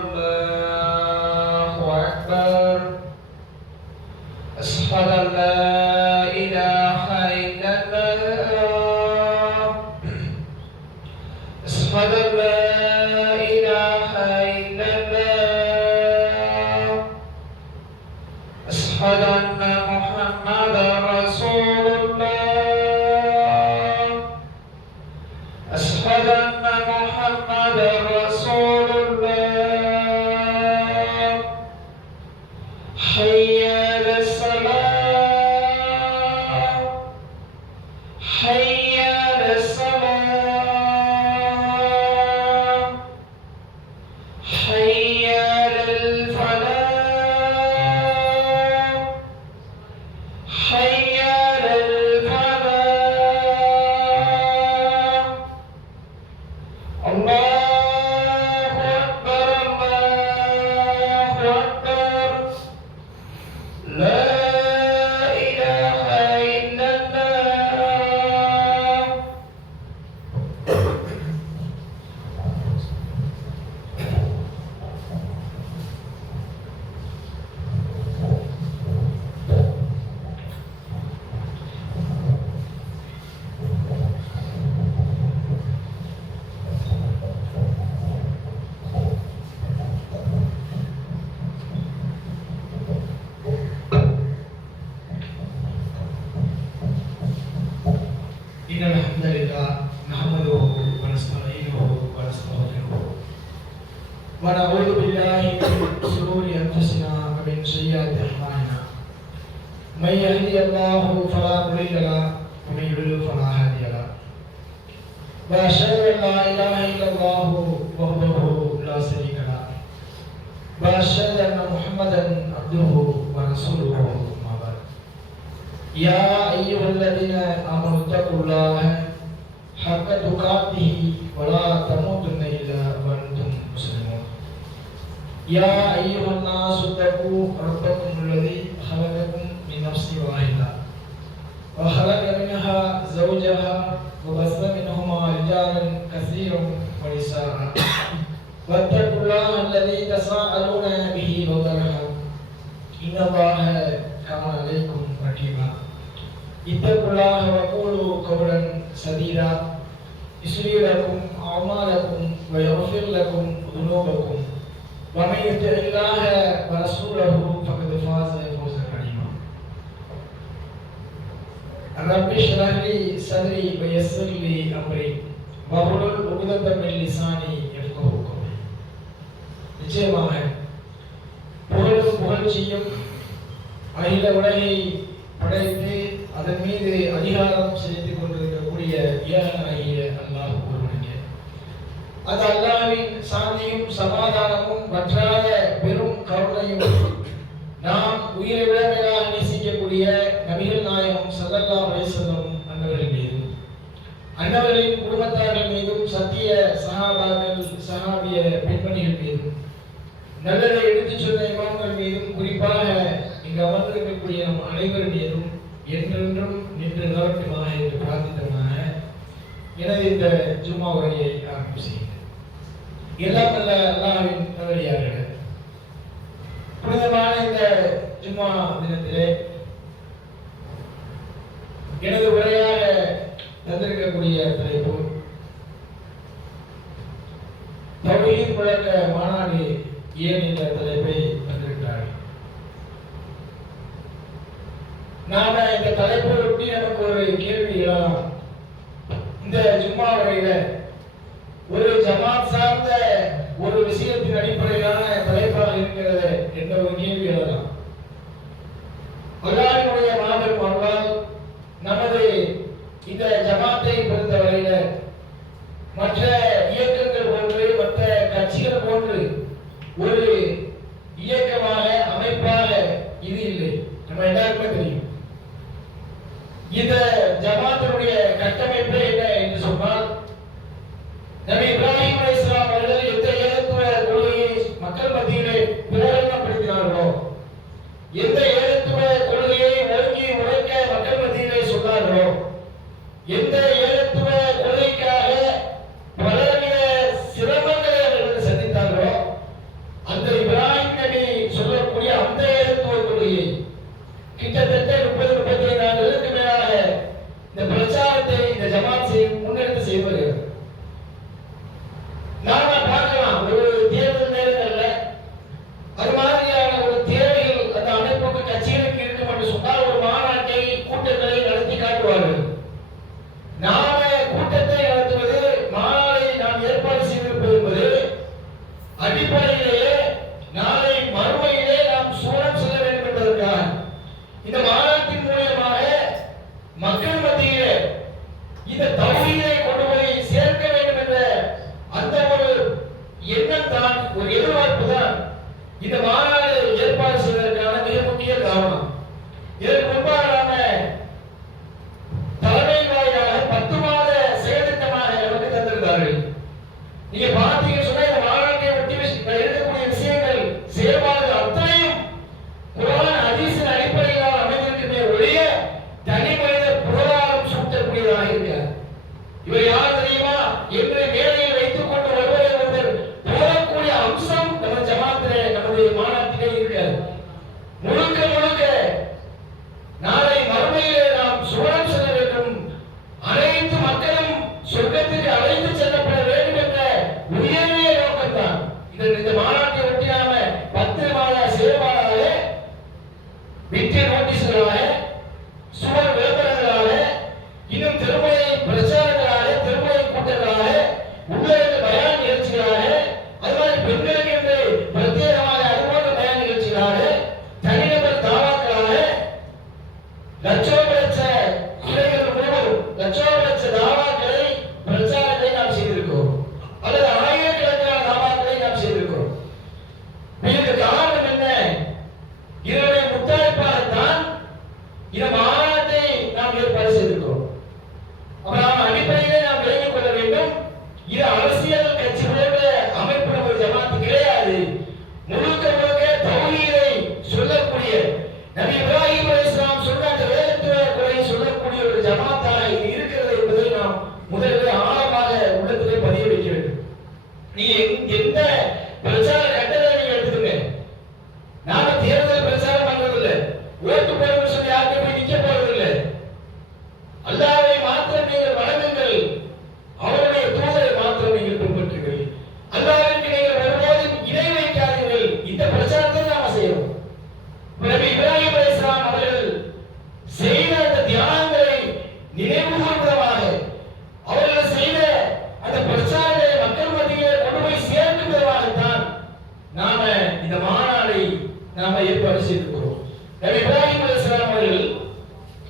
الله أكبر أشهد أن لا إله إلا الله أشهد أن لا إله إلا الله أشهد أن محمدا رسول الله أشهد أن محمدا رسول الله حي على الصلاة حي على الصلاة حي على الفلاح حي على الفلاح الله أكبر الله أكبر لا إله إلا الله إن الحمد لله نحمده ونستعينه ونستغفره ونعوذ بالله من شرور أنفسنا ومن سيئات أعمالنا من يهدي الله فلا مضل له ومن يضلل فلا هادي له وأشهد أن لا إله إلا الله وحده لا شريك له وأشهد أن محمدا عبده ورسوله أما بعد يا أيها الذين آمنوا اتقوا الله حق تقاته ولا تموتن إلا وأنتم مسلمون يا أيها الناس اتقوا ربكم الذي خلقكم من نفس واحدة وخلق منها زوجها وبث منهما رجالا كثيرا ونساء واتقوا الله الذي تساءلون به والأرحام إن الله كان عليكم رقيبا اتقوا الله وقولوا قولا سديدا يصلح لكم أعمالكم ويغفر لكم ذنوبكم ومن يطع الله ورسوله فقد فاز فوزا عظيما رب اشرح لي صدري ويسر لي أمري واحلل عقدة من لساني يفقهوا قولي நிச்சயமாக புகழும் புகழ்ச்சியும் அகில உலகை படைத்து அதன் மீது அதிகாரம் செலுத்திக் கொண்டிருக்கக்கூடிய ஏகனாகிய அல்லாஹ் ஒருவனுக்கே அது அல்லாஹ்வின் சாந்தியும் சமாதானமும் வற்றாத பெரும் கருணையும் நாம் உயிரை விட மேலாக நேசிக்கக்கூடிய நபிகள் நாயகம் ஸல்லல்லாஹு அலைஹி வஸல்லம் அன்னவர்கள் மீதும் அன்னவர்களின் குடும்பத்தார்கள் மீதும் சத்திய சஹாபாக்கள் சஹாபிய பெண்மணிகள் மீதும் நல்லதை எடுத்துச் சொன்ன இமாம்கள் மீதும் குறிப்பாக இங்கு அமர்ந்திருக்கக்கூடிய நம் அனைவர் மீதும் என்றென்றும் நின்று நிலவட்டுமாக என்று பிரார்த்தித்தமாக எனது இந்த ஜும்மா உரையை ஆரம்பம் செய்கிறேன். எல்லாம் அல்ல அல்லாஹ்வின் நல்லடியார்களே, புனிதமான இந்த ஜும்மா தினத்திலே எனது உரையாக தந்திருக்கக்கூடிய தலைப்பு தௌஹீத் முழக்க மாநாடு ஏன் என்ற தலைப்பை தந்திருக்கிறார்கள். நாம இந்த தலைப்பை ஒட்டி நமக்கு ஒரு கேள்வி எழலாம். இந்த ஜும்மா உரையில ஒரு ஜமாத் சார்ந்த ஒரு விஷயத்தின் அடிப்படையிலான தலைப்பாக இருக்கிறது என்ற ஒரு கேள்வி எழலாம். அல்லாஹ்வுடைய மாபெரும் அருளால் நமது இந்த ஜமாத்தை பொறுத்தவரையில மற்ற இயக்கங்கள் போன்று மற்ற கட்சிகள் போன்று ஒரு இயக்கமாக அமைப்பாக இது இல்லை. நம்ம எல்லாருக்குமே தெரியும். இந்த ஜமாத்தினுடைய கட்டமைப்பு என்ன என்று சொன்னால், நபி இப்ராஹிம் அலைஹிஸ்ஸலாம் அவர்கள் எந்த ஏகத்துவ கொள்கையை மக்கள் மத்தியிலே பிரகடனப்படுத்தினார்களோ, எந்த ஏகத்துவ கொள்கையை ஓங்கி உரைக்க மக்கள் மத்தியிலே சொன்னார்களோ, எந்த ஏகத்துவ கொள்கைக்காக பலவித சிரமங்களை அவர்கள் சந்தித்தார்களோ, இந்த மாநாடு ஏற்பாடு செய்வதற்கான மிக முக்கிய காரணம். இதற்கு முன்பாக நாம தலைமை வாயிலாக 10 மாத செயல்திட்டமாக நமக்கு தந்திருந்தார்கள். நீங்க பார்த்தீங்கன்னு சொன்னா இந்த மாநாட்டை ஒட்டி இருக்கக்கூடிய விஷயங்கள் செயல்பாடுகள் அத்தனையும் குர்ஆன் ஹதீஸின் அடிப்படையில் அமைந்திருக்கின்ற ஒழிய தனி மனித புகழாரம் சூட்டக்கூடியதாக இருக்கிறார். இவர் யார் தெரியுமா என்று மேடையில் வைத்துக் கொண்டு வருவதை ஒருவர் போடக்கூடிய அம்சம் நம்ம ஜமாத்திலே நமது மாநாட்டிலே இருக்கிறது. முழுக்க முழுக்க நாளை மறுமையிலே நாம் சுவனம் செல்ல வேண்டும், அனைத்து மக்களும் சொர்க்கத்துக்கு அழைத்து செல்லப்பட வேண்டும் என்ற உயரிய நோக்கம்தான். இந்த மாநாட்டை ஒட்டி நாம 10 மாத செயல்பாடாக வித்திய நோட்டீஸ்களாக சுவர் விளம்பரங்களாக இன்னும் திருமலை பிரச்சாரங்களாக திருமலை கூட்டங்களாக உள்ளிருந்த பயான் நிகழ்ச்சிகளாக அது மாதிரி பெண்களுக்கு என்று பிரத்யேகமாக அதுபோன்ற பயான் நிகழ்ச்சிகளாக தனிநபர் தாவாக்களாக லட்சோப லட்ச இளைஞர்கள் முழுவதும் லட்சோப லட்ச தாவாக்களை பிரச்சாரங்களை நாம் செய்திருக்கிறோம், அல்லது ஆயிரக்கணக்கான தாவாக்களை நாம் செய்திருக்கிறோம். இதற்கு காரணம் என்ன? இதனுடைய முத்தாய்ப்பாகத்தான் இந்த மாநாட்டை நாம் ஏற்பாடு செய்திருக்கிறோம். அப்ப நாம் அடிப்படையிலே நாம் விளங்கிக் கொள்ள வேண்டும், இது அரசியல் கட்சி போன்ற அமைப்பு நம்ம ஜமாத்து கிடையாது. முழுக்க முழுக்க தௌஹீதை சொல்லக்கூடிய நபி இப்ராஹிம் அலைஹிஸ்ஸலாம் சொன்ன அந்த வேதத்துவ கொள்கையை சொல்லக்கூடிய ஒரு ஜமாத்தாக இது இருக்கிறது என்பதை நாம் முதலில் ஆழமாக உள்ளத்திலே பதிய வைக்க வேண்டும். நீங்க எந்த பிரச்சார கட்டளை நீங்க எடுத்துக்கங்க, நாம தேர்தல் பிரச்சாரம் பண்றதில்லை, ஓட்டு போடுறது சொல்லி யாருக்கும் போய் நிக்க போறதில்லை. அல்லாஹ்வை மாத்திரம் நீங்கள் வணங்குங்கள், அவருடைய தூதரை மாத்திரம் நீங்கள் பின்பற்றுங்கள், அல்லாஹ்விற்கு நீங்கள் ஒருபோதும் இணை வைக்காதீர்கள். இந்த பிரச்சாரத்தை நாம செய்யணும். நபி இப்ராஹிம் அலைஹிஸ்ஸலாம் அவர்கள் செய்த அந்த தியாகங்களை நினைவுகூரும் விதமாக அவர்கள் செய்த அந்த பிரச்சாரங்களை மக்கள் மத்தியிலே கொண்டு போய் சேர்க்கும் விதமாகத்தான் நாம இந்த மாநாடை நாம ஏற்பாடு செய்திருக்கிறோம். நபி இப்ராஹிம் அலைஹிஸ்ஸலாம் அவர்கள்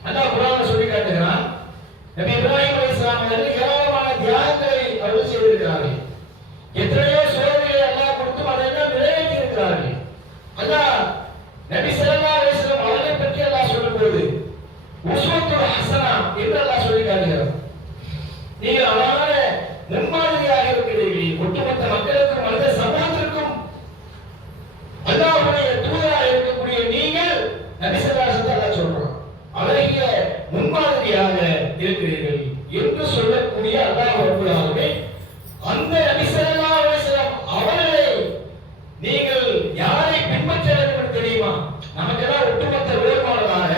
அல்லாஹ் குர்ஆன்ல சொல்லி காட்டுகிறான், நபி இப்ராஹிம் அலைஹிஸ்ஸலாம் அவர்கள் ஏராளமான தியாகங்களை அவர்கள் செய்திருக்கிறார்கள். எத்தனையோ சோதனைகளை அல்லாஹ் கொடுத்து அதையெல்லாம் நிறைவேற்றி இருக்கிறார்கள். அல்லாஹ் நபி ஸல்லல்லாஹு அலைஹி வஸல்லம் அவர்களை பற்றி அல்லாஹ் சொல்லும்போது உஸ்வத்துல் ஹஸனா என்று அல்லாஹ் சொல்லி காட்டுகிறார். நீங்கள் அழகான முன்மாதிரியாக இருக்கிறீர்கள், ஒட்டுமொத்த மக்களுக்கும் மனித சமூகத்திற்கும் அல்லாஹ்வுடைய தூதராக இருக்கக்கூடிய நீங்கள் நபி ஸல்லல்லாஹு அலைஹி வஸல்லம் சொல்றான் அழகிய முன்மாதிரியாக இருக்கிறீர்கள் என்று சொல்லக்கூடிய அல்லாஹ் ரப்பல் ஆலமீன் அந்த நபி ஸல்லல்லாஹு அலைஹி வஸல்லம் அவர்களை நீங்கள் யாரை பின்பற்ற வேண்டும் தெரியுமா? நமக்கெல்லாம் ஒட்டுமொத்த வேறுபாடாக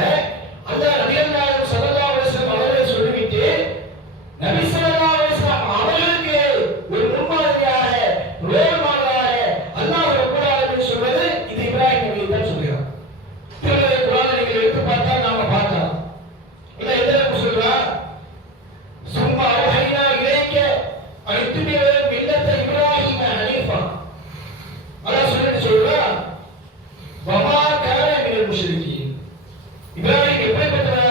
அல்லாஹ் நபிகள் நாயகம் ஸல்லல்லாஹு அலைஹி வஸல்லம் அவர்களை சொல்லிவிட்டு நபி ஸல்லல்லாஹு அலைஹி வஸல்லம் அவர்களுக்கு ஒரு முன்மாதிரியாக ரோல் மாடலாக அல்லாஹ் ரப்பல் ஆலமீன் சொல்வது இது இப்ராஹிம் நபியை தான் சொல்கிறார். திருமறை குர்ஆனை நீங்கள் எடுத்து பார்த்தா நாம பார்க்கலாம். இல்ல எந்த அளவுக்கு சொல்றார்? சும்மா அவுஹைனா இலைக்க அனித்துபி மில்லத்த இப்ராஹிம ஹனீஃபா. அல்லாஹ் சொல்றா வமா கான மினல் முஷ்ரிகீன். இப்ராஹிம் எப்படிப்பட்டவர்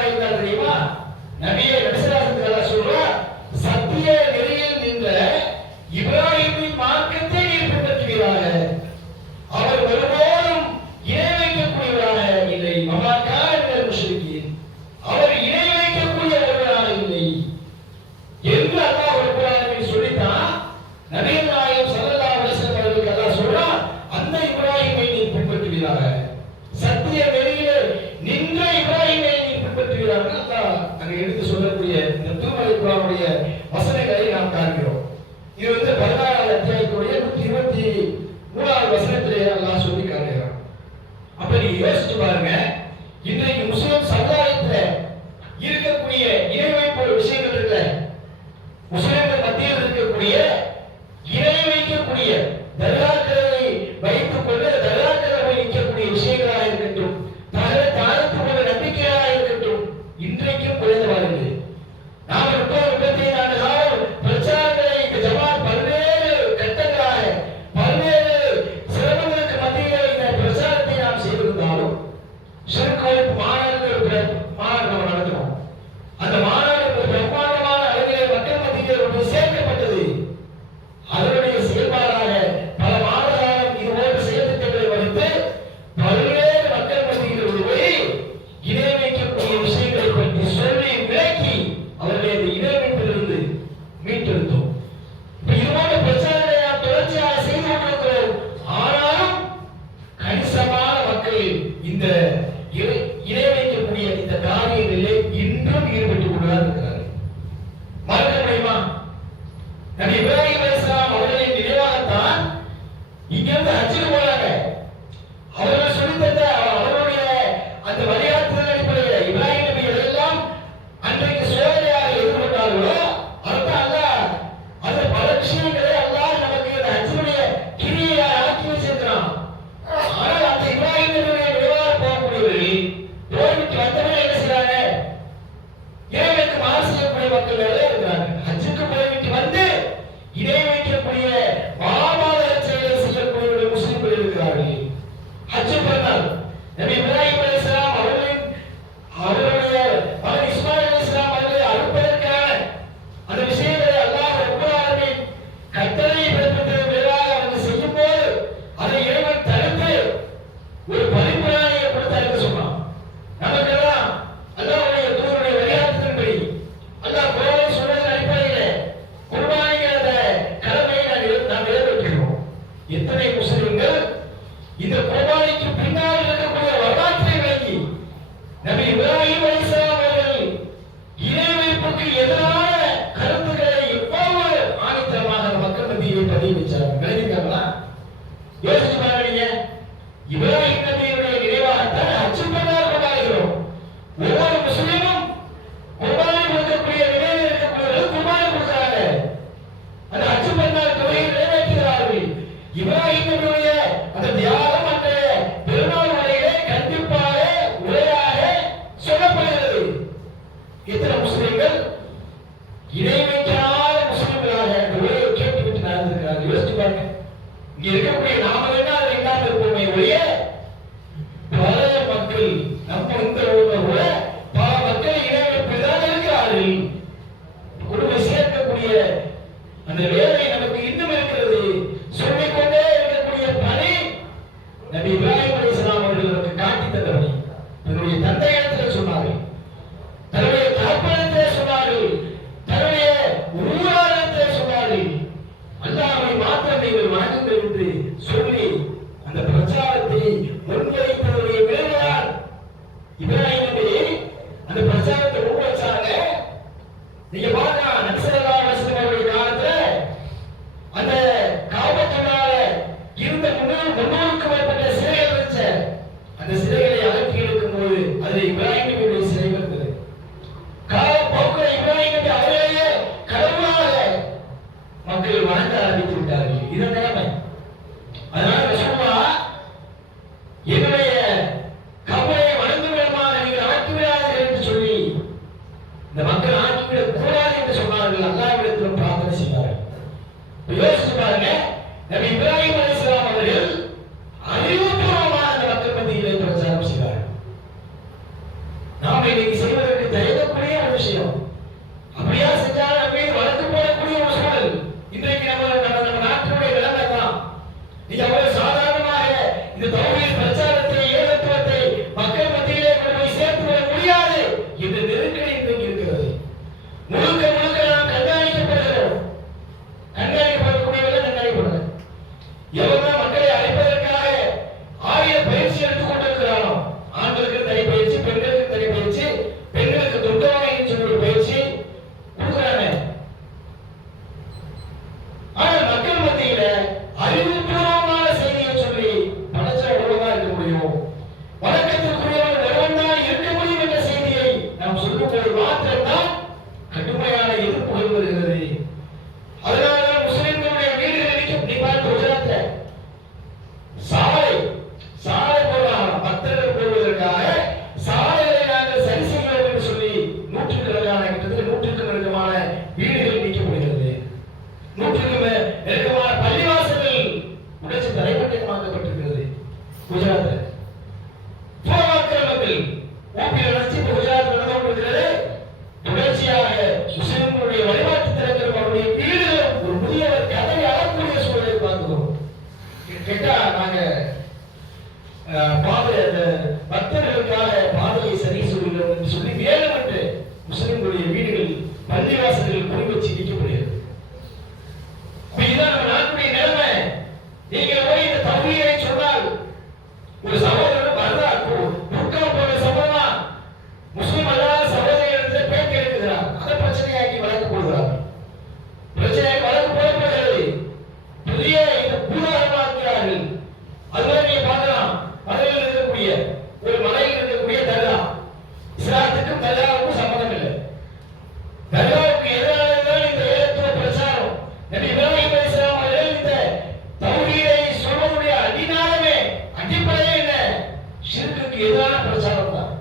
ஒழிய பல மக்கள் நம்ம இந்த ஊர்ல கூட பல மக்கள் இணைப்பில் தான் இருக்கிறார்கள். குடும்ப சேர்க்கக்கூடிய அந்த வேலை நமக்கு இன்னும் இருக்கிறது. சொல்லிக்கொண்டே இருக்கக்கூடிய பணி நபி இப்ராஹிம் அலைஹிஸ்ஸலாம் அவர்கள் நமக்கு காட்டி தந்த பணி. தன்னுடைய தந்தையிடத்தில் சொன்னார்கள், தன்னுடைய தகப்பனிடத்தில் சொன்னார்கள், தன்னுடைய ஊராரிடத்தில் சொன்னார்கள். அல்லாஹ்வை மாத்திரம் நீங்கள் வணங்குங்கள் என்று சொல்லி அந்த பிரச்சாரத்தை முன்வைத்தவருடைய விளைவுதான் இப்ராஹிம் நபி அந்த பிரச்சாரத்தை முன் வச்சாங்க. நீங்க பார்க்கலாம், நபி ஸல்லல்லாஹு அலைஹி வஸல்லம் அவருடைய காலத்துல அந்த காபத்துள்ளால இருந்த 300க்கும் மேற்பட்ட சிலைகள் இருந்துச்சு. அந்த சிலைகளை அகற்றி எடுக்கும் போது அதில் இப்ராஹிம் நபியுடைய சிலை இருந்தது. காலப்போக்கில் இப்ராஹிம் நபி அவரையே கடவுளாக மக்கள் வணங்க ஆரம்பித்து விட்டார்கள். இதன் நிலைமை. அதனால ரசூலுல்லாஹ் என்னுடைய கபரை வணங்கும் இடமாக நீங்கள் ஆக்கிவிடாதீர்கள் என்று சொல்லி இந்த மக்கள் ஆக்கிவிடக் கூடாது என்று சொன்னார்கள். அல்லாஹ்விடத்தில் பிரார்த்தனை செய்தார்கள். யோசிச்சு பாருங்க, நபி இப்ராஹிம் அலைஹிஸ்ஸலாம் அவர்கள் அறிவுபூர்வமாக அந்த மக்கள் மத்தியிலே பிரச்சாரம் செய்தார்கள். நாம இன்னைக்கு செய்வதற்கு தயங்கக்கூடிய ஒரு விஷயம். அப்படியா செஞ்சாலும் நம்ம மீது வழக்கு போடக்கூடிய ஒரு சூழல் இன்றைக்கு நம்ம நாட்டினுடைய நிலைமை தான். நீங்க அவ்வளவு சாதாரணமாக இந்த தௌஹீத் பிரச்சாரத்தை, ஏகத்துவத்தை மக்கள் மத்தியிலே கொண்டு போய் சேர்த்து விட முடியாது என்ற நெருக்கடி இன்றைக்கு இருக்கிறது. முழுக்க முழுக்க நாம் கண்காணிக்கப்படுகிறோம். கண்காணிக்கப்படக்கூடியவர்கள் கண்காணிக்கப்படுகிறது. எவர்தான் மக்களை அழைப்பதற்காக ஆயுத பயிற்சி எடுத்துக் கொண்டிருக்கிறானோ, ஆண்களுக்கு தனி பயிற்சி, பெண்களுக்கு தனி பயிற்சி, பெண்களுக்கு தொண்டவாயின்னு சொல்லி ஒரு பயிற்சி கொடுக்குறாங்க. ஆனால் மக்கள் மத்தியில அறிவுபூர்வமான செய்தியை சொல்லி படைச்ச ஒருவன் இருக்க முடியும், வணக்கத்திற்குரியவன் ஒருவன் தான் இருக்க முடியும் என்ற செய்தியை நாம் சொல்லும்போது மாத்திரம்தான் கடுமையான எதிர்ப்புகள் வருகிறது. அதனால்தான் முஸ்லிம்களுடைய வீடுகளில் நீ பார்த்து குஜராத்ல சாலை போடுறாங்க. பக்தர்கள் போடுவதற்காக சாலைகளை நாங்கள் சரி செய்கிறோம் என்று சொல்லி நூற்றுக்கணக்கான கிட்டத்தட்ட நூற்றுக்கணக்கான வீடுகள் நீக்கப்படுகிறது. நூற்றுக்கும் நெருக்கமான பள்ளிவாசல்கள் உடைச்சு தரைமட்டமாக்கப்பட்டிருக்கிறது குஜராத்ல. மக்கள் ஊப்பியில் நினைச்சு இப்ப குஜராத் நடந்து கொண்டிருக்கிறது. தொடர்ச்சியாக முஸ்லிம்களுடைய வழிபாட்டு தலங்கள் அவருடைய வீடுகளும் ஒரு முதியவர் கதவை அழக்கூடிய சூழலை பார்க்கிறோம். கேட்டா நாங்க பக்தர்களுக்காக பாதையை சரி சொல்கிறோம் என்று சொல்லி மேலும் என்று முஸ்லிம்களுடைய வீடுகள் பள்ளிவாசல்கள் குறி வச்சு நீக்கப்படுகிறது. இதுதான் நம்ம நாட்டுடைய நிலைமை. நீங்கள் போய் இந்த தௌஹீதை சொன்னால் ஒரு சகோதரன் வரலாறு புர்கா போன்ற சம்பவமா முஸ்லிம் அல்லாத சகோதரிகளிடத்தில் பேட்டி எடுக்கிறார். அதை பிரச்சனையாக்கி வழக்கு போடுகிறார். பிரச்சனையாக்கி வழக்கு போடப்படுகிறது. பெரிய இந்த பூதாரமாக்கிறார்கள். அதுவரை நீங்க பார்க்கலாம், மலையில் இருக்கக்கூடிய ஒரு மலையில் இருக்கக்கூடிய தர்கா, இஸ்லாத்துக்கும் தர்காவுக்கும் சம்பந்தம் இல்லை. தர்காவுக்கு எதிரானதுதான் இந்த ஏகத்துவ பிரச்சாரம். நபி இப்ராஹிம் அலைஹிஸ்ஸலாம் அவர்கள் இந்த தௌஹீதை சொல்வதுடைய அடிநாதமே, அடிப்படையே என்ன? ஷிர்க்குக்கு எதிரான பிரச்சாரம் தான்.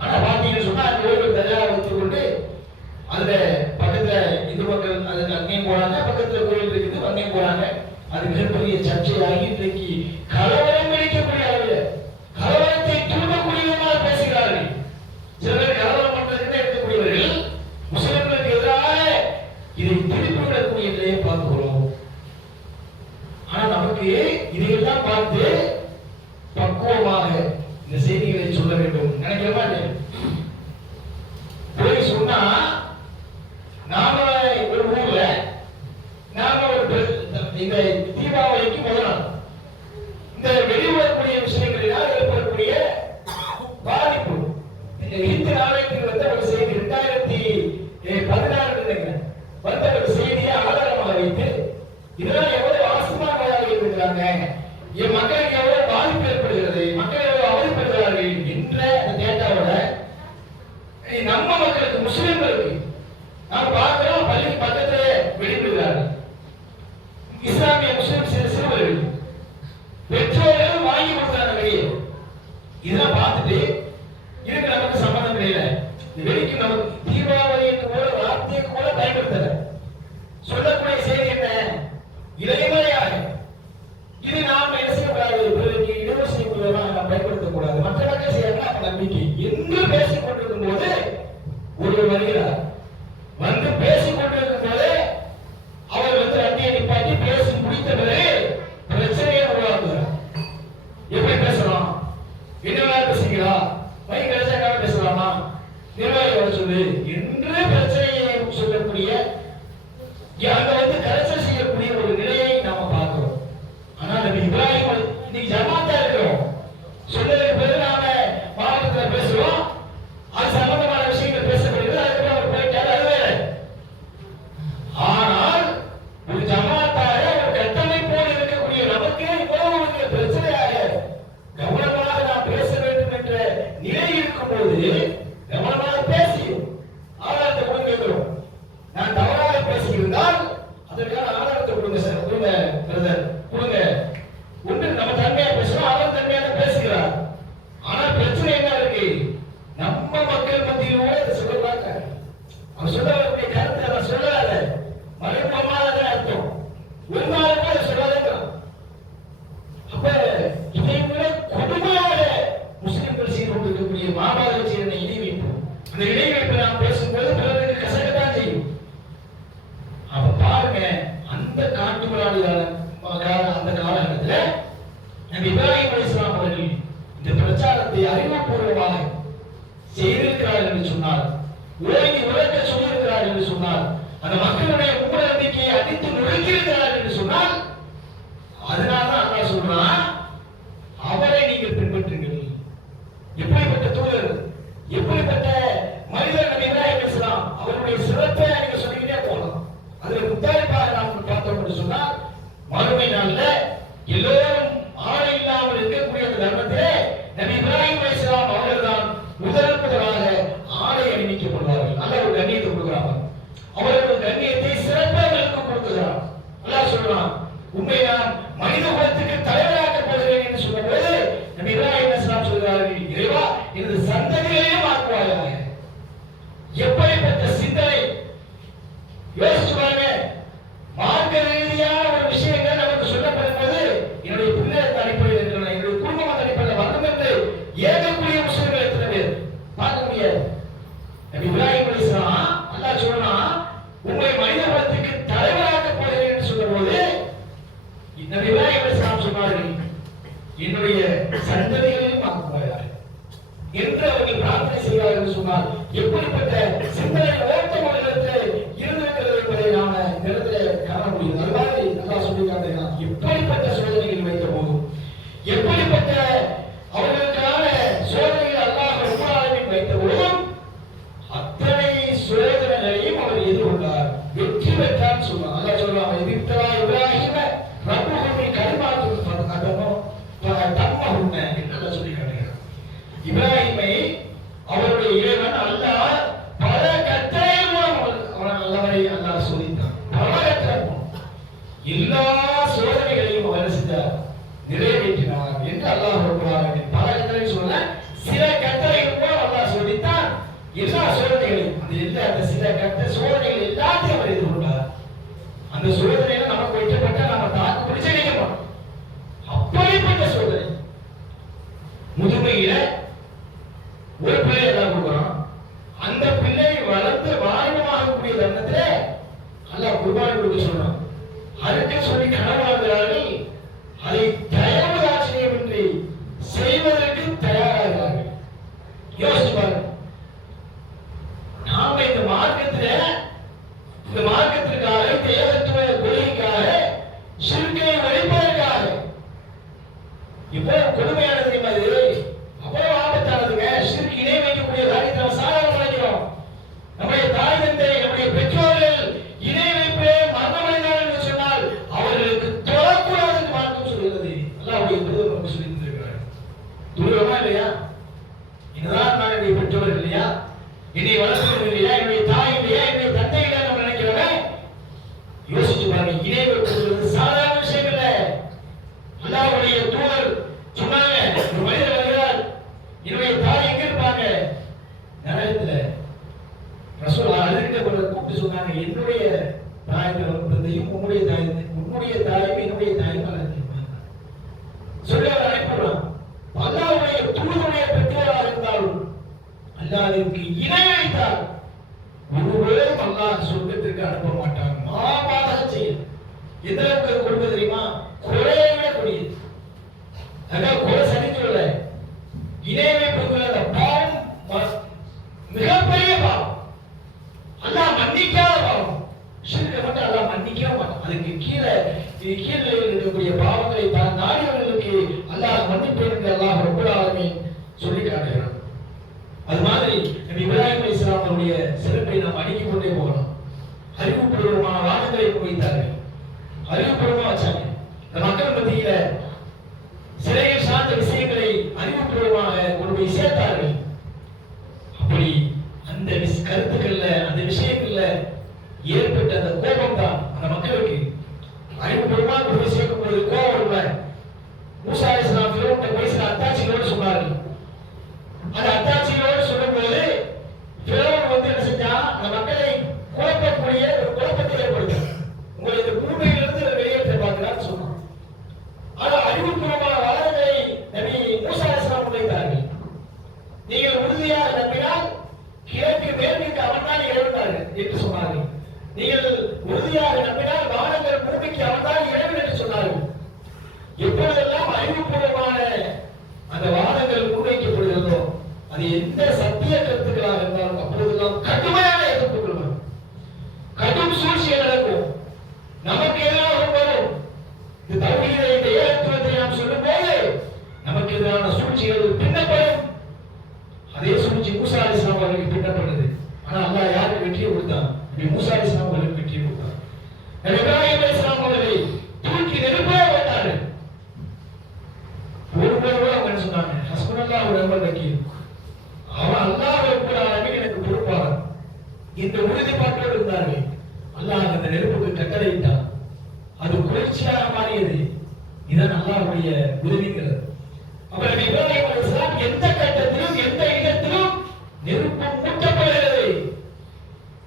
ஆனா பாத்தீங்கன்னு சொன்னா அந்த ஒரு தர்கா வைத்துக்கொண்டு அதுல பக்கத்துல இந்து மக்கள் அதுக்கு அங்கேயும் போறாங்க, பக்கத்துல கோயில் இருக்குது அங்கேயும் போறாங்க. அது மிகப்பெரிய சர்ச்சையாகி இன்றைக்கு கலவரம் வெடிக்கக்கூடிய அளவில் கலவரத்தை தூண்டக்கூடியவர்களாக பேசுகிறார்கள். சில பேர் கலவரம் பண்றதுன்னு இருக்கக்கூடியவர்கள் முஸ்லிம்களுக்கு எதிராக இதை திருப்பி விடக்கூடிய நிலையை பார்க்கிறோம். ஆனா நமக்கு இதையெல்லாம் பார்த்து பக்குவமாக இந்த செய்திகளை சொல்ல வேண்டும் நினைக்கிறோமா இல்லையா? போய் சொன்னா நாம ஒரு ஊர்ல நாம ஒரு இந்த தீபாவளிக்கு முதல் நாள் இந்த வெளிவரக்கூடிய விஷயங்களினால் ஏற்படக்கூடிய பாதிப்பு இந்த இந்து நாளைக்கு வந்த ஒரு செய்தி 2016 நினைக்கிறேன் வந்த ஒரு செய்தியை ஆதாரமாக வைத்து இதெல்லாம் எவ்வளவு வாசமாக இருக்கிறாங்க, என் மக்களுக்கு எவ்வளவு பாதிப்பு ஏற்படுகிறது, மக்கள் எவ்வளவு அவதிப்படுகிறார்கள் என்ற அந்த டேட்டாவோட நம்ம மக்களுக்கு முஸ்லிம்களுக்கு நாம் பார்க்கிறோம். பள்ளிக்கு பக்கத்திலே வெளியிடுகிறார்கள். இஸ்லாமிய முஸ்லிம் சிறுவர்கள் பெற்றோர்கள் வாங்கி கொடுத்தாங்க வெளியே. இதெல்லாம் பார்த்துட்டு இதுக்கு நமக்கு சம்பந்தம் இல்லை, வெளிக்கு நமக்கு தீபாவளி கூட வார்த்தையை கூட பயன்படுத்தல. சொல்லக்கூடிய செய்தி என்ன? இளைஞரையாக இது நாம் என்ன செய்யக்கூடாது, பிறருக்கு நபி இப்ராஹிம் அலைஹிஸ்ஸலாம் அவர்கள் இந்த பிரச்சாரத்தை அறிவுபூர்வமாக செய்திருக்கிறார்கள் என்று சொன்னார், ஓங்கி உரைக்க சொல்லியிருக்கிறார்கள் என்று சொன்னார், அந்த மக்களுடைய மூட நம்பிக்கையை அடித்து நொறுக்கியிருக்கிறார்கள் என்று சொன்னால், அதனால்தான் அல்லாஹ் சொல்றான், அவரை நீங்கள் பின்பற்றுங்கள். எப்படிப்பட்ட தூதர், எப்படிப்பட்ட மனிதர் நபி இப்ராஹிம் அலைஹிஸ்ஸலாம், அவருடைய சிறப்பை நீங்க சொல்லிக்கிட்டே போகலாம். அதுல முத்தாய்ப்பாக நாம் பார்த்தோம் என்று சொன்னால், மறுமை நாள்ல எல்லோரும் ஆடை இல்லாமல் இருக்கக்கூடிய அந்த தர்மத்திலே நபி இப்ராஹிம் அலைஹிஸ்ஸலாம் அவர்கள்தான் முதலாக ஆடை அணிவிக்கப்படுவார்கள். நல்ல ஒரு கண்ணியத்தை கொடுக்கிறாங்க. அவர்கள் கண்ணியத்தை சிறப்பாக கொடுக்கிறார். அல்லாஹ் சொல்றான், உண்மை நான் மனித குலத்துக்கு தலைவராக போகிறேன் என்று சொன்னபோது நபி இப்ராஹிம் அலைஹிஸ்ஸலாம் சொல்கிறார்கள், இறைவா எனது சந்ததியையும் ஆக்குவாயாக. எப்படிப்பட்ட சிந்தனை! யோசிச்சு பாருங்க. மார்க்க ரீதியான ஒரு விஷயங்கள் நமக்கு சொல்லப்படும் போது என்னுடைய பிள்ளைகள் அடிப்படையில் இருக்கிற என்னுடைய குடும்பம் அடிப்படையில் வரணும் என்று ஏகக்கூடிய முஸ்லிம்கள் எத்தனை பேர் பார்க்க முடியாது. நபி இப்ராஹிம் அலைஹிஸ்ஸலாம் அல்லாஹ் சொல்றான், உங்களை மனித குலத்துக்கு தலைவராக போகிறேன் என்று சொன்னபோது நபி இப்ராஹிம் அலைஹிஸ்ஸலாம் சொன்னார்கள், என்னுடைய சந்ததிகளையும் ஆக்குவாயாக என்று அவர்கள் பிரார்த்தனை செய்வார்கள் என்று சொன்னார். எப்படிப்பட்ட சிந்தனை ஓட்டம் அவர்களிடத்தில் இருந்திருக்கிறது என்பதை நாம இந்த இடத்துல காண முடியும். அது மாதிரி அல்லாஹ் சொல்லி காட்டுகிறான், எப்படிப்பட்ட சோதனைகள் வைத்த போதும், எப்படிப்பட்ட அவர்களுக்கான சோதனைகள் அல்லாஹ் ரப்பல் ஆலமீன் வைத்த போதும் அத்தனை சோதனைகளையும் அவர் எதிர்கொண்டார், வெற்றி பெற்றார் சொல்றான். அல்லாஹ் சொல்றான், இப்தலா இப்ராஹிம ரப்புஹு கலிமாத்துன் தம்மஹுன்ன என்று அல்லாஹ் சொல்லி காட்டுகிறார். இப்ராஹிமை அவருடைய இறைவன் அல்லாஹ் பல கட்டளை மூலம் அவரை அல்லாஹ் சோதித்தான். பல கட்டளை எல்லா சோதனைகளையும் அவர் செஞ்சார், நிறைவேற்றினார் என்று அல்லாஹ் ரப்பல் ஆலமீன் பல கட்டளை சொல்ல, சில கட்டளைகள் மூலம் அல்லாஹ் சோதித்தான். எல்லா சோதனைகளையும் அந்த சில கட்ட சோதனைகள் எல்லாத்தையும் அவர் எதிர்கொண்டார். அந்த சோதனையில நமக்கு வைக்கப்பட்ட நம்ம தாக்கு பிடிச்சே நிற்க மாட்டோம். அப்படிப்பட்ட சோதனை. முதுமையில ஒரு பிள்ளை எல்லாம் கொடுக்குறான், அந்த பிள்ளை வளர்ந்து வாலிபமாகக்கூடிய தருணத்துல அல்லாஹ் குர்பானி கொடுக்க சொல்றான். அதுக்கு சொல்லி கனவாகிறார்கள், அதை தயவு ஆச்சரியமின்றி செய்வதற்கு தயாராகிறார்கள். யோசிச்சு பாருங்க. நாம இந்த மார்க்கத்திற்காக, இந்த ஏகத்துவ கொள்கைக்காக, ஷிர்கை ஒழிப்பதற்காக இவ்வளவு கொடுமையானது தெரியுமா? இது அவ்வளவு ஆபத்தானதுங்க. ஷிர்க் இணை வைக்கக்கூடிய காரியத்தை நம்ம சாதாரண நினைக்கிறோம். நம்முடைய தாய் தந்தை, நம்முடைய பெற்றோர்கள் இணை வைப்பே மரணமடைந்தார்கள் என்று சொன்னால் அவர்களுக்கு தொழக்கூடாது என்று மார்க்கம் சொல்கிறது. அல்லாஹ்வுடைய தூதர் நமக்கு சொல்லி தந்திருக்கிறார். தூரமா இல்லையா? இதுதான் நான் என்னுடைய பெற்றோர்கள் இல்லையா, என்னை வளர்த்தது இல்லையா, என்னுடைய தாய் இல்லையா, என்னுடைய தந்தை இல்லையா நம்ம நினைக்கிறோமே. யோசிச்சு பாருங்க. இணை வைப்பது சாதாரண விஷயம் இல்லை. அல்லாஹ்வுடைய தூதர் சொன்னாங்க, ஒரு மனிதர் வருகிறார், என்னுடைய தாய் எங்க இருப்பாங்க? நரகத்துல. ரசூல் அழுகிட்ட கூப்பிட்டு சொன்னாங்க, என்னுடைய தாய் தந்தையும் உன்னுடைய தாயும் என்னுடைய தாயும் நரகத்தில் சொல்லி அவர் அனுப்பிடுறான். அல்லாஹ்வுடைய தூதருடைய பெற்றோராக இருந்தாலும் அல்லாஹ்விற்கு இணை வைத்தார் ஒருவரும் அல்லாஹ் சொர்க்கத்திற்கு அனுப்ப மாட்டான். மாபாதக செய்யும். எந்த அளவுக்கு கொடுக்க தெரியுமா? கொலையை விட கொடியது. அதான் கொலை சனித்துல இணை வைப்பது அந்த பாவம் மிகப்பெரிய பாவம். அல்லாஹ் மன்னிக்காத பாவம். ஷிர்க்கை மட்டும் அல்லாஹ் மன்னிக்கவே மாட்டான். அதுக்கு கீழே இருக்கக்கூடிய பாவங்களை தான் நாடியவர்களுக்கு அல்லாஹ் மன்னிப்பேன் என்று அல்லாஹ் ரப்பல் ஆலமீன் சொல்லி காட்டுகிறான். அது மாதிரி நபி இப்ராஹிம் அலைஹிஸ்ஸலாம் அவருடைய சிறப்பை நாம் அடுக்கிக் கொண்டே போகலாம். அறிவுபூர்வமான வாதங்களை வைத்தார்கள், அறிவுபூர்வமா வச்சாங்க. இந்த மக்கள் மத்தியில சிறையில் சார்ந்த விஷயங்களை அறிவுபூர்வமாக கொண்டு போய் சேர்த்தார்கள். அப்படி அந்த கருத்துக்கள்ல, அந்த விஷயங்கள்ல ஏற்பட்ட அந்த கோபம் தான் அந்த மக்களுக்கு அறிவுபூர்வமாக கொண்டு போய் சேர்க்கும் போது கோபம் இல்லை. மூசா அலைஹிஸ்ஸலாம் ஃபிரௌன்ட்ட பேசின அத்தாட்சிகளோடு சொன்னார்கள். அந்த அத்தாட்சிகளோடு சொல்லும்போது ஃபிரௌன் வந்து என்ன செஞ்சான்? அந்த மக்களை குழப்பக்கூடிய ஒரு குழப்பத்தை ஏற்படுத்தினான். உங்களை இந்த பூமியிலிருந்து வெளியேற்ற பார்க்கிறான்னு சொன்னான். ஆனால் அறிவுபூர்வமான வாதங்களை நபி மூசா அலைஹிஸ்ஸலாம் முன்வைத்தார்கள். சூழ்ச்சிகள் பின்னப்படும். அதே சூழ்ச்சி மூசா அலைஹிஸ்ஸலாம் அவர்களுக்கு பின்னப்படுது. ஆனா அல்லாஹ் யாருக்கு வெற்றியை கொடுத்தான்? நபி மூசா அலைஹிஸ்ஸலாம் அவர்களுக்கு வெற்றியை கொடுத்தான். நபி இப்ராஹிம் அலைஹிஸ்ஸலாம் அவர்களை தூக்கி நெருப்பாக போட்டார்கள். ஒரு முறை அவங்க என்ன சொன்னாங்க? ஹஸ்புனல்லாஹ் வ நிஅமல் வக்கீல். அவன் அல்லாஹ் ரப்பல் ஆலமீன் எனக்கு பொறுப்பாளன் இந்த உறுதிப்பாட்டோடு இருந்தார்கள். அல்லாஹ் அந்த நெருப்புக்கு கட்டளையிட்டான். அது குளிர்ச்சியாக மாறியது. இதான் அல்லாஹ்வுடைய உறுதிங்கிறது. அப்ப நபி இப்ராஹிம் அலைஹிஸ்ஸலாம் எந்த கட்டத்திலும் எந்த இடத்திலும் நெருப்பு மூட்டப்படுகிறது.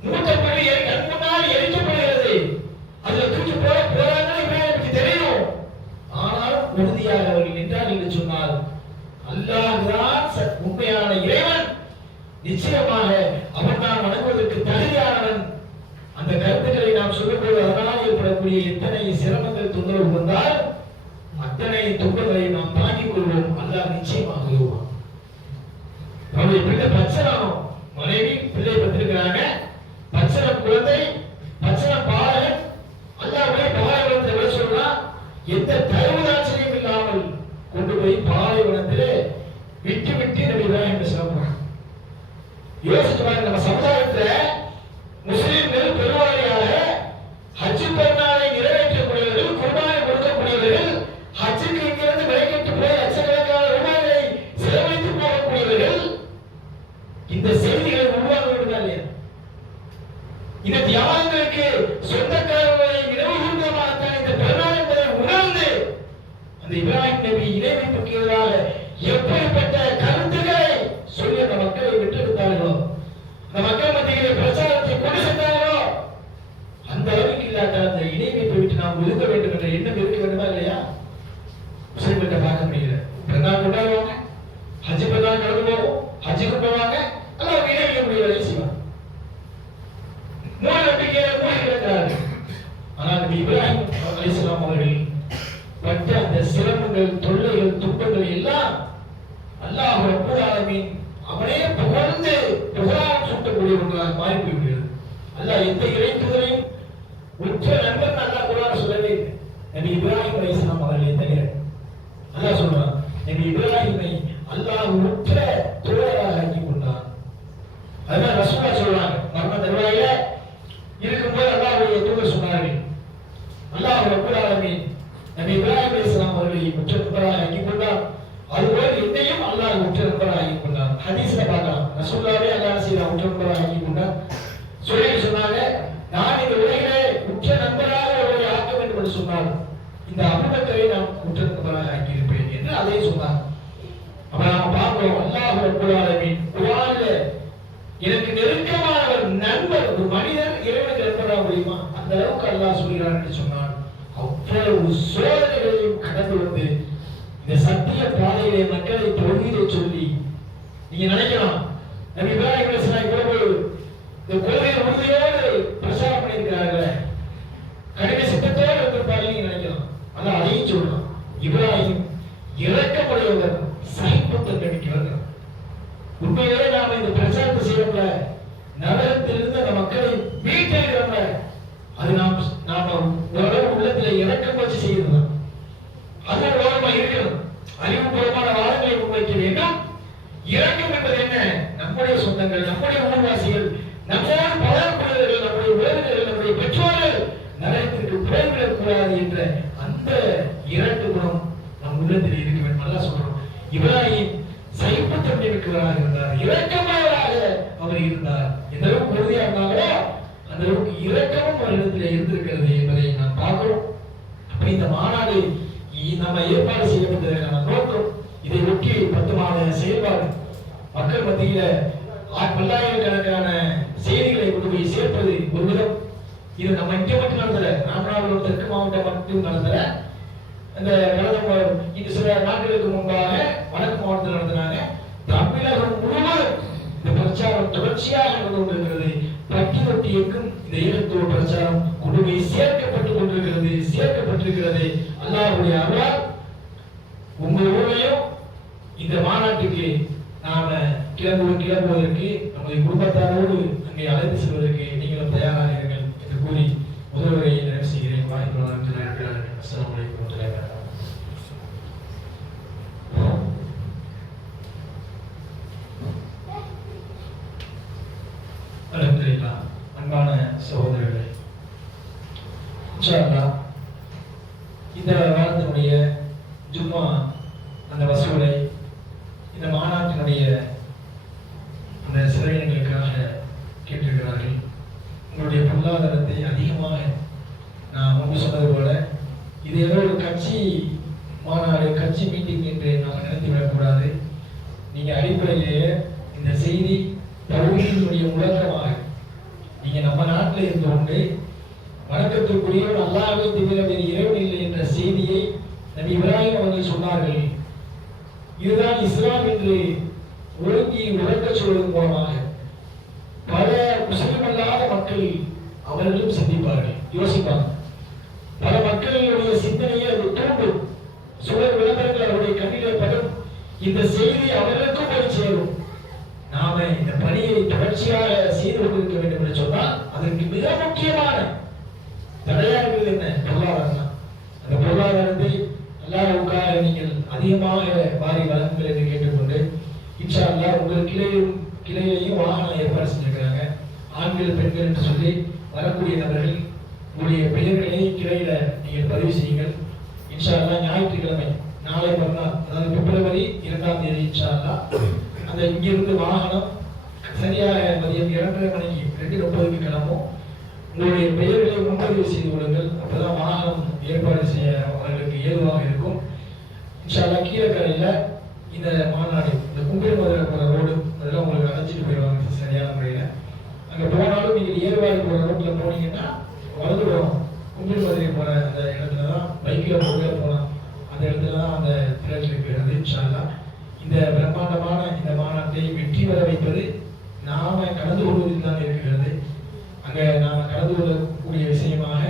மூட்டப்பட்டு கண் முன்னால் எரிக்கப்படுகிறது. அதுல தூக்கி போறாங்க இப்ராஹிமுக்கு தெரியும். ஆனால் உறுதியாக அவர்கள் நின்றார்கள் என்று சொன்னால் அல்லாஹ் தான் உண்மையான இறைவன். நிச்சயமாக அவன் தான் வணங்குவதற்கு தகுதியானவன். அந்த கருத்துக்களை நாம் சொல்லும்போது அதனால் ஏற்படக்கூடிய எத்தனை சிரமங்கள் தொந்தரவு வந்தால் அத்தனை துன்பங்களை நாம் தாங்கிக் கொள்வோம். அல்லாஹ் நிச்சயமாக உதவுவான். நம்முடைய பிள்ளை பச்சனம், மனைவி பிள்ளை பெற்றிருக்கிறாங்க, பச்சனம் குழந்தை, பச்சனம் பாலகன். அல்லாஹ்வுடைய பாலைவனத்தை விட சொன்னா எந்த தயவுதாட்சியம் இல்லாமல் கொண்டு போய் பாலைவனத்திலே விட்டு விட்டு நபி இப்ராஹிம் அலைஹிஸ்ஸலாம் யோசிச்சு பாருங்க. நம்ம சமுதாயத்துல முஸ்லிம்கள் பெருவாரியாக ஹஜ் பெருநாளை நிறைவேற்றக்கூடியவர்கள், குர்பானை கொடுக்கக்கூடியவர்கள், ஹஜ்ஜுக்கு இங்கிருந்து விலைக்கிட்டு போய் லட்சக்கணக்கான ரூபாய்களை செலவழித்து போகக்கூடியவர்கள் இந்த செய்திகளை உருவாக்க வேண்டுமா இல்லையா? இந்த தியாகங்களுக்கு சொந்தக்காரர்களை நினைவுகூர்ந்தமாகத்தான் இந்த பெருநாள் என்பதை உணர்ந்து அந்த இப்ராஹிம் நபி இணை வைப்புக்கு எதிராக எப்படிப்பட்ட கருத்துக்களை சொல்லி அந்த மக்களை விட்டெடுத்தார்களோ, அந்த மக்கள் மத்தியிலே பிரச்சாரத்தை கொண்டு சென்றார்களோ, அந்த அளவுக்கு இல்லாத அந்த இணை வைப்பை விட்டு நாம் ஒதுக்க வேண்டும் என்ற எண்ணம் இருக்க வேண்டுமா இல்லையா? முஸ்லிம்கிட்ட பார்க்க முடியல. பெருநாள் கொண்டாடுவாங்க, ஹஜ் பெருநாள் கடந்து போவோம், ஹஜ்ஜுக்கு போவாங்க, எல்லாம் இணை வைக்க முடிய வேலை செய்வாங்க. மூல நம்பிக்கையில மூழ்கி கிடக்கிறார்கள். ஆனால் நபி இப்ராஹிம் அலைஹிஸ்ஸலாம் அவர்கள் பட்ட அந்த சிரமங்கள், தொல்லைகள், துன்பங்கள் எல்லாம் அல்லாஹ் ரப்பல் ஆலமீன் அவனே புகழ்ந்து புகழாரம் சூட்டக்கூடிய ஒன்றாக மாறி போய்விடுகிறது. அல்லாஹ் எந்த இறை தூதரையும் உற்ற நண்பன் அல்லாஹ் குர்ஆன்ல சொல்லவே இல்லை. நபி இப்ராஹிம் அலைஹிஸ்ஸலாம் அவர்களை தவிர அல்லாஹ் சொல்றான், நபி இப்ராஹிமை அல்லாஹ் உற்ற தோழராக ஆக்கி கொண்டான். அதான் ரசூலுல்லாஹ் சொல்றாங்க, மரண தருவாயில இருக்கும்போது அல்லாஹ்வுடைய தூதர் சொன்னார்கள், அல்லாஹ் ரப்பல் ஆலமீன் நபி இப்ராஹிம் அலைஹிஸ்ஸலாம் அவர்களை உற்ற நண்பராக ஆக்கி கொண்டான். அதுபோல் என்னையும் அல்லாஹ் உற்ற நண்பராக ஆக்கி கொண்டான். ஹதீஸ்ல பார்க்கலாம், ரசூலுல்லாஹ்வே அல்லாஹ் செய்த உற்ற நண்பராக ஆக்கி கொண்டான். சொல்லி சொன்னாங்க, நான் இந்த உலகிலே உற்ற நண்பராக ஒருவரை ஆக்க வேண்டும் என்று சொன்னார், இந்த அபூபக்கரை நான் உற்ற நண்பராக ஆக்கி இருப்பேன் என்று அதையும் சொன்னார். அப்ப நாம பார்க்கிறோம், அல்லாஹ் ரப்பல் ஆலமீன் குர்ஆன்ல எனக்கு நெருக்கமானவர் நண்பர், ஒரு மனிதர் இறைவனுக்கு நண்பராக முடியுமா? அந்த அளவுக்கு அல்லாஹ் சொல்கிறார் என்று சொன்னார். அவ்வளவு சோதனைகளையும் கடந்து வந்து இந்த சத்திய பாதையிலே மக்களை தௌஹீதை சொல்லி, நீங்க நினைக்கலாம் நபி இப்ராஹிம் அலைஹிஸ்ஸலாம் இவ்வளவு இந்த கொள்கை உறுதியோடு பிரச்சாரம் பண்ணியிருக்கிறார்கள், கடின சித்தத்தோடு இருந்திருப்பார்கள் நீங்க நினைக்கலாம். ஆனா அதையும் சொல்லலாம், இப்ராஹிம் இரக்கமுடையவர், சகிப்புத்தன்மை மிக்கவர். உண்மையிலே நாம இந்த பிரச்சாரத்தை செய்யறோம்ல, நரகத்திலிருந்து அந்த மக்களை மீட்டெடுக்கிறோம்ல, அது நாம ஓரளவு உள்ளத்துல இறக்கம் வச்சு செய்யறதுதான். அது ஓரமா இருக்கணும். அறிவுபூர்வமான வாதங்களை முன்வைக்க வேண்டும். இறக்கம் என்பது என்ன? நம்முடைய சொந்தங்கள், நம்முடைய ஊர்வாசிகள், நம்மோடு பழகக்கூடியவர்கள், நம்முடைய உறவினர்கள், நம்முடைய பெற்றோர்கள் நரகத்திற்கு போய்விடக் கூடாது என்ற அந்த இரண்டு குணம் நம் உள்ளத்தில் இருக்க வேண்டும். நல்லா சொல்றோம், இப்ராஹிம் சகிப்புத்தன்மை மிக்கவராக இருந்தார், இரக்கமானவராக அவர் இருந்தார். எந்த அளவுக்கு உறுதியா இருந்தாங்களோ அந்த அளவுக்கு இரக்கமும் அவரிடத்தில் இருந்திருக்கிறது என்பதை நாம் பார்க்கிறோம். அப்ப இந்த மாநாடு நம்ம ஏற்பாடு செய்யப்பட்டதற்கான நோக்கம், இதை ஒட்டி 10 மாத செயல்பாடு, மக்கள் மத்தியில பல்லாயிரக்கணக்கான செய்திகளை கொண்டு போய் சேர்ப்பது ஒரு விதம். இது நம்ம இங்க மட்டும் நடந்தல, ராமநாதபுரம் தெற்கு மாவட்டம் மட்டும் நடந்தல. அந்த கடந்த இது சில நாட்களுக்கு முன்பாக வடக்கு மாவட்டத்தில் நடத்தினாங்க. தமிழகம் முழுவதும் இந்த பிரச்சாரம் தொடர்ச்சியாக நடந்து கொண்டிருக்கிறது. பட்டி தொட்டி எங்கும் இந்த ஈழத்துவ பிரச்சாரம் கொண்டு போய் சேர்க்கப்பட்டிருக்கிறது. அல்லாஹ்வுடைய அருளால் உங்க ஊரையும் இந்த மாநாட்டுக்கு நாம கிளம்புவதற்கு நம்முடைய குடும்பத்தாரோடு அங்கே அழைத்து செல்வதற்கு நீங்களும் தயாராக இருங்கள் என்று கூறி முதல்வரை நிறைவு செய்கிறேன். வாய்ப்பு அஸ்ஸலாமு அலைக்கும். அல்ஹம்துலில்லாஹ். அன்பான சகோதரர்களே, இன்ஷா அல்லாஹ் இந்த வாரத்தினுடைய ஜும்மா அந்த வசூலை இந்த மாநாட்டினுடைய அந்த சிறையினங்களுக்காக கேட்டிருக்கிறார்கள். உங்களுடைய பொருளாதாரத்தை அதிகமாக நான் முன்பு சொன்னது போல இது ஏதோ ஒரு கட்சி மாநாடு, கட்சி மீட்டிங் என்று நாம் நினைத்து விடக்கூடாது. நீங்கள் அடிப்படையிலேயே இந்த செய்தி தௌஹீதுடைய முழக்கமாக நீங்கள் நம்ம நாட்டில் இருந்து கொண்டு வணக்கத்திற்குரியவர் அல்லாஹ்வை தவிர வேறு இறைவன் இல்லை என்ற செய்தியை நபி இப்ராஹிம் அவர்கள் சொன்னார்கள். இதுதான் இஸ்லாம் என்று ஒழுங்கி உறக்க சொல்வதன் மூலமாக பல முஸ்லிம் அல்லாத மக்கள் அவர்களும் சிந்திப்பார்கள், யோசிப்பாங்க. பல மக்களுடைய சிந்தனையை அது தூண்டும். சுடர் விளம்பரங்கள் அவருடைய கண்ணிலே படும். இந்த செய்தி அவர்களுக்கும் போய் சேரும். நாம இந்த பணியை தொடர்ச்சியாக செய்து கொண்டிருக்க வேண்டும் என்று சொன்னால் அதற்கு மிக முக்கியமான தடையார்கள் என்ன? பொருளாதாரம் தான். அந்த பொருளாதாரத்தை அல்லாஹ்வுக்காக நீங்கள் அதிகமாக வாரி வழங்குங்கள் என்று கேட்டுக்கொண்டு, இன்ஷா அல்லாஹ் உங்கள் கிளையிலையும் வாகனம் ஏற்பாடு செஞ்சிருக்கிறாங்க. ஆண்கள் பெண்கள் என்று சொல்லி வரக்கூடிய நபர்கள் உங்களுடைய பெயர்களை கிளையில நீங்கள் பதிவு செய்யுங்கள். இன்ஷா அல்லாஹ் ஞாயிற்றுக்கிழமை நாளை மறுநாள், அதாவது பிப்ரவரி 2ஆம் தேதி இன்ஷா அல்லாஹ் அந்த இங்கிருந்து வாகனம் சரியாக மதியம் 2:30 மணிக்கு 2:30க்கு கிளம்பும். உங்களுடைய பெயர்களை முன்பதிவு செய்து கொள்ளுங்கள். அப்பதான் வாகனம் ஏற்பாடு செய்ய அவர்களுக்கு ஏதுவாக இருக்கும். இன்ஷா அல்லாஹ் கீழக்கரையில இந்த மாநாடு, இந்த கும்பிடு மதுரை போற ரோடு, அதெல்லாம் உங்களுக்கு அழைச்சிட்டு போயிடுவாங்க சரியான முறையில். அங்கே போனாலும் நீங்கள் ஏற்பாடு போகிற ரோட்டில் போனீங்கன்னா வலதுபுறம் கும்பிடு மதுரை போகிற அந்த இடத்துல தான் பைக்கில் போகலாம். அந்த இடத்துல தான் அந்த திரள் இருக்கிறது. இன்ஷா அல்லாஹ் இந்த பிரம்மாண்டமான இந்த மாநாட்டை வெற்றி பெற வைப்பது நாம கலந்து கொள்வதில் தான் இருக்கிறது. அங்கே நாம் கலந்து கொள்ளக்கூடிய விஷயமாக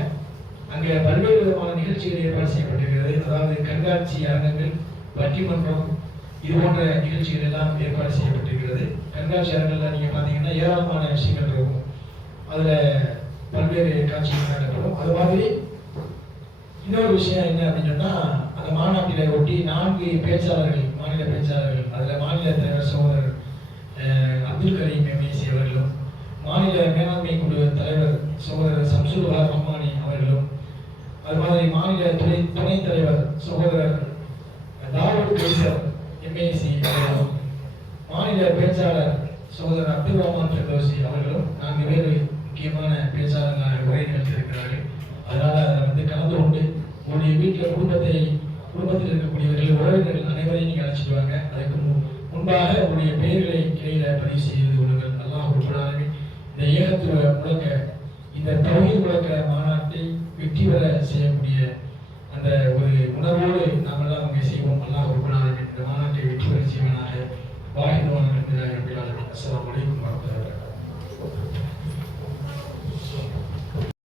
அங்கே பல்வேறு விதமான நிகழ்ச்சிகள் ஏற்பாடு செய்யப்பட்டிருக்கிறது. அதாவது கண்காட்சி அரங்கங்கள், பட்டிமன்றம், இது போன்ற நிகழ்ச்சிகள் எல்லாம் ஏற்பாடு செய்யப்பட்டிருக்கிறது. கண்காட்சி அரங்கெல்லாம் நீங்கள் பார்த்தீங்கன்னா ஏராளமான விஷயங்கள் இருக்கும். அதில் பல்வேறு காட்சிகள் நடக்கும். அது மாதிரி இன்னொரு விஷயம் என்ன அப்படின்னு சொன்னால், அந்த மாநாட்டினை ஒட்டி 4 பேச்சாளர்கள், மாநில பேச்சாளர்கள், அதில் மாநில தலைவர் சகோதரர் அப்துல் கரீம் எம்ஏசி அவர்களும், மாநில மேலாண்மை குழு தலைவர் சகோதரர் சம்சுல் ரஹ்மானி அவர்களும், அது மாதிரி மாநில துணைத் தலைவர் சகோதரர் தாவூத் கைசர் எம்ஏசி அவர்களும், மாநில பேச்சாளர் சகோதரர் அப்துல் ரஹ்மான் ஃபெர்தோசி அவர்களும் 4 பேர் முக்கியமான பேச்சாளர்களாக உரை நிகழ்த்தியிருக்கிறார்கள். அதனால் அதில் கலந்து கொண்டு உங்களுடைய வீட்டில் குடும்பத்தில் இருக்கக்கூடியவர்கள், உறவினர்கள் அனைவரையும் நீங்கள் அழைச்சிட்டு வாங்க. அதுக்கு முன்பாக உங்களுடைய பெயர்களை இடையில பதிவு செய்து கொள்ளுங்கள். அல்லாஹ் ரப்பல் ஆலமீன் இந்த ஏகத்துவ முழக்க, இந்த தௌஹீத் முழக்க மாநாட்டை வெற்றி பெற செய்யக்கூடிய அந்த ஒரு உணர்வோடு நாம் எல்லாம் அங்கே செய்வோம். அல்லாஹ் ரப்பல் ஆலமீன் இந்த மாநாட்டை வெற்றி பெற செய்வனாக. வாஹிதுவான ரப்பில் ஆலமீன். அஸ்ஸலாமு அலைக்கும் வரஹ்மத்துல்லாஹி வபரகாத்துஹு.